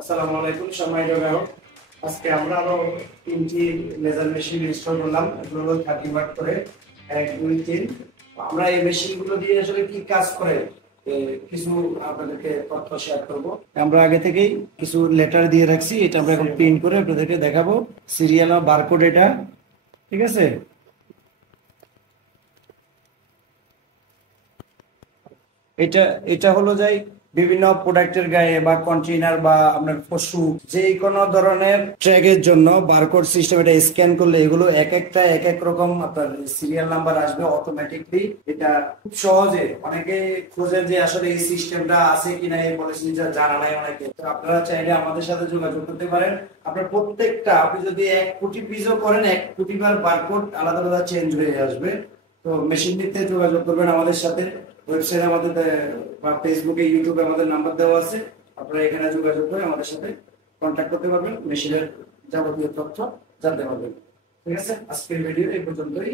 আসসালামু আলাইকুম সম্মানিত গ্রাহক। আজকে আমরা আরো 3টি লেজার মেশিন ইনস্টল করলাম। এগুলো হলো 30 ওয়াট করে 1 2 3। আমরা এই মেশিনগুলো দিয়ে আসলে কি কাজ করে কিছু আপনাদেরকে তথ্য শেয়ার করব। আমরা আগে থেকেই কিছু লেটার দিয়ে রাখছি, এটা আমরা এখন প্রিন্ট করে আপনাদেরকে দেখাবো। সিরিয়াল আর বারকোড এটা, ঠিক আছে। এটা এটা হলো যাই বিভিন্ন প্রোডাক্টের গায়ে বা কন্টেইনার বা আপনার পশু যে কোনো ধরনের ট্র্যাগের জন্য বারকোড সিস্টেম, এটা স্ক্যান করলে এগুলো এক একটা এক এক রকম আপনার সিরিয়াল নাম্বার আসবে অটোমেটিকলি। এটা খুব সহজে, অনেকে খোঁজেন যে আসলে এই সিস্টেমটা আছে কিনা, এই পলিসিটা জানা নাই অনেকে। তো আপনারা চাইলে আমাদের সাথে যোগাযোগ করতে পারেন। আপনার প্রত্যেকটা, আপনি যদি 1 কোটি পিসও করেন 1 কোটি বার বারকোড আলাদা আলাদা চেঞ্জ হয়ে আসবে। তো মেশিন নিতে যোগাযোগ করবেন আমাদের সাথে। ওয়েবসাইটে আমাদের বা ফেসবুকে ইউটিউবে আমাদের নাম্বার দেওয়া আছে, আপনারা এখানে যোগাযোগ করে আমাদের সাথে কন্ট্যাক্ট করতে পারবেন, মেশিনের যাবতীয় তথ্য জানতে পারবেন। ঠিক আছে, আজকের ভিডিও এই পর্যন্তই।